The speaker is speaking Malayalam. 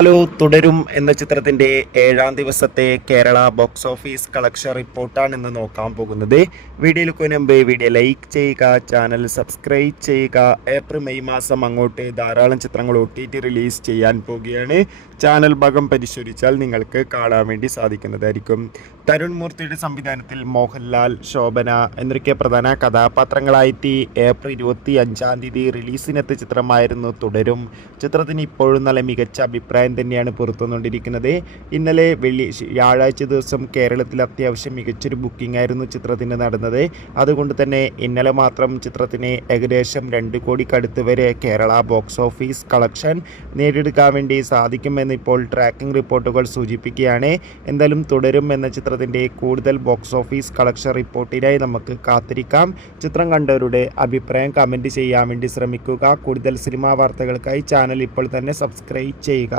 ഹലോ തുടരും എന്ന ചിത്രത്തിന്റെ 7ാം ദിവസത്തെ കേരള ബോക്സ് ഓഫീസ് കളക്ഷൻ റിപ്പോർട്ടാണ് ഇന്ന് നോക്കാൻ പോകുന്നത്. വീഡിയോയിലേക്ക് മുൻപ് വീഡിയോ ലൈക്ക് ചെയ്യുക, ചാനൽ സബ്സ്ക്രൈബ് ചെയ്യുക. ഏപ്രിൽ മെയ് മാസം അങ്ങോട്ട് ധാരാളം ചിത്രങ്ങൾ OTT റിലീസ് ചെയ്യാൻ പോവുകയാണ്. ചാനൽ ഭാഗം പരിശോധിച്ചാൽ നിങ്ങൾക്ക് കാണാൻ വേണ്ടി സാധിക്കുന്നതായിരിക്കും. തരുൺ മൂർത്തിയുടെ സംവിധാനത്തിൽ മോഹൻലാൽ, ശോഭന എന്നൊക്കെ പ്രധാന കഥാപാത്രങ്ങളായിട്ട് ഏപ്രിൽ 25-ാം തീയതി റിലീസിനെത്തിയ ചിത്രമായിരുന്നു തുടരും. ചിത്രത്തിന് ഇപ്പോഴും നല്ല മികച്ച അഭിപ്രായം തന്നെയാണ് പുറത്തുവന്നുകൊണ്ടിരിക്കുന്നത്. ഇന്നലെ വ്യാഴാഴ്ച ദിവസം കേരളത്തിൽ അത്യാവശ്യം മികച്ചൊരു ബുക്കിംഗ് ആയിരുന്നു ചിത്രത്തിന് നടന്നത്. അതുകൊണ്ട് തന്നെ ഇന്നലെ മാത്രം ചിത്രത്തിന് ഏകദേശം 2 കോടിക്കടുത്ത് വരെ കേരള ബോക്സ് ഓഫീസ് കളക്ഷൻ നേടിയെടുക്കാൻ വേണ്ടി സാധിക്കുമെന്ന് ഇപ്പോൾ ട്രാക്കിംഗ് റിപ്പോർട്ടുകൾ സൂചിപ്പിക്കുകയാണ്. എന്തായാലും തുടരും എന്ന ചിത്രത്തിൻ്റെ കൂടുതൽ ബോക്സ് ഓഫീസ് കളക്ഷൻ റിപ്പോർട്ടിനായി നമുക്ക് കാത്തിരിക്കാം. ചിത്രം കണ്ടവരുടെ അഭിപ്രായം കമൻറ്റ് ചെയ്യാൻ വേണ്ടി ശ്രമിക്കുക. കൂടുതൽ സിനിമാ വാർത്തകൾക്കായി ചാനൽ ഇപ്പോൾ തന്നെ സബ്സ്ക്രൈബ് ചെയ്യുക.